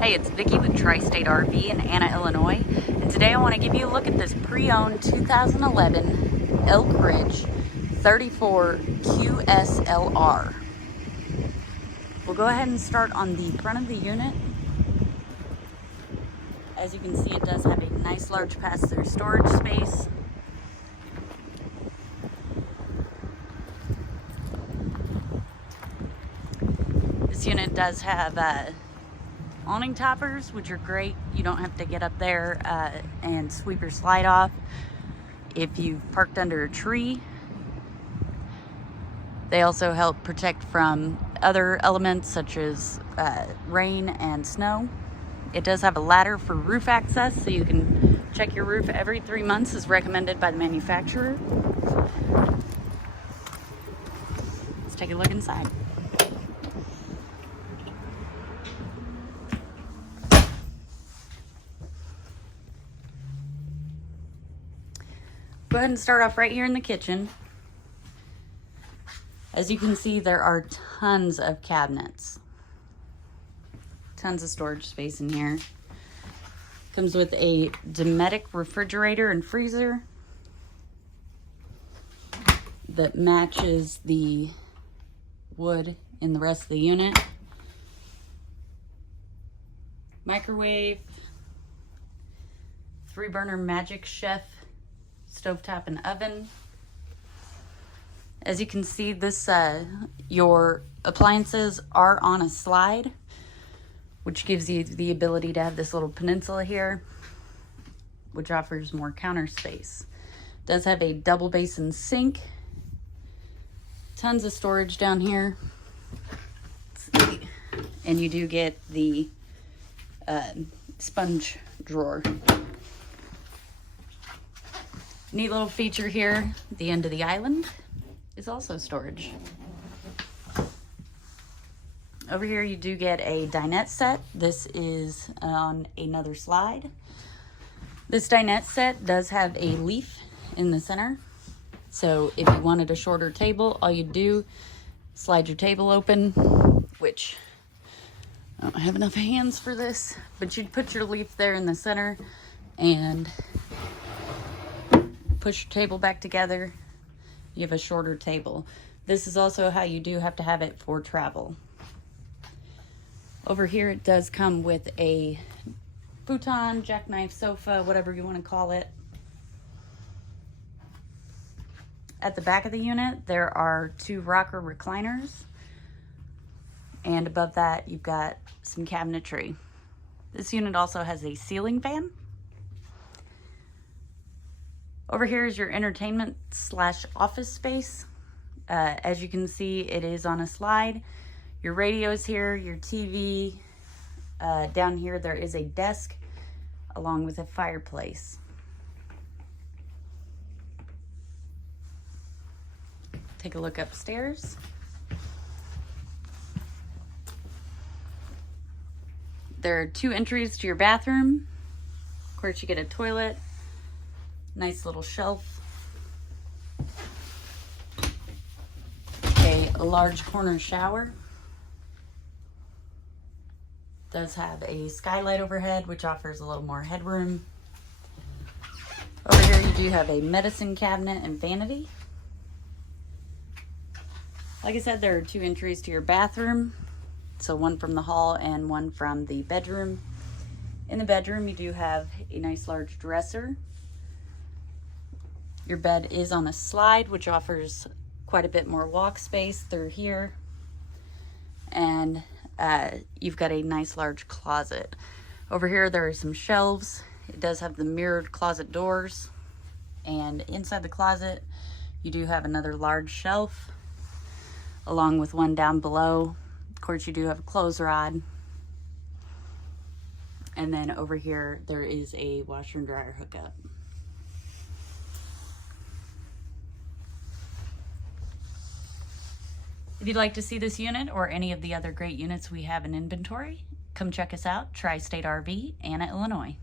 Hey, it's Vicki with Tri-State RV in Anna, Illinois, and today I want to give you a look at this pre-owned 2011 Elkridge 34 QSLR. We'll go ahead and start on the front of the unit. As you can see, it does have a nice large pass-through storage space. This unit does have awning toppers, which are great. You don't have to get up there and sweep or slide off if you've parked under a tree. They also help protect from other elements such as rain and snow. It does have a ladder for roof access, so you can check your roof every 3 months as recommended by the manufacturer. Let's take a look inside. Go ahead and start off right here in the kitchen. As you can see, there are tons of cabinets. Tons of storage space in here. Comes with a Dynamax refrigerator and freezer that matches the wood in the rest of the unit. Microwave, 3-burner Magic Chef stovetop and oven. As you can see, this your appliances are on a slide, which gives you the ability to have this little peninsula here, which offers more counter space. It does have a double basin sink, tons of storage down here. Let's see. And you do get the sponge drawer. Neat little feature here, the end of the island is also storage. Over here you do get a dinette set. This is on another slide. This dinette set does have a leaf in the center. So if you wanted a shorter table, all you do, slide your table open, which I don't have enough hands for this, but you'd put your leaf there in the center and push your table back together. You have a shorter table. This is also how you do have to have it for travel. Over here it does come with a futon, jackknife sofa, whatever you want to call it. At the back of the unit there are 2 rocker recliners, and above that you've got some cabinetry. This unit also has a ceiling fan. Over here is your entertainment / office space. As you can see, it is on a slide. Your radio's here, your TV. Down here there is a desk along with a fireplace. Take a look upstairs. There are 2 entries to your bathroom. Of course, you get a toilet. Nice little shelf. A large corner shower. Does have a skylight overhead, which offers a little more headroom. Over here you do have a medicine cabinet and vanity. Like I said, there are 2 entries to your bathroom. So one from the hall and one from the bedroom. In the bedroom you do have a nice large dresser. Your bed is on a slide, which offers quite a bit more walk space through here. And you've got a nice large closet. Over here there are some shelves. It does have the mirrored closet doors. And inside the closet, you do have another large shelf, along with one down below. Of course, you do have a clothes rod. And then over here, there is a washer and dryer hookup. If you'd like to see this unit or any of the other great units we have in inventory, come check us out, Tri-State RV, Anna, Illinois.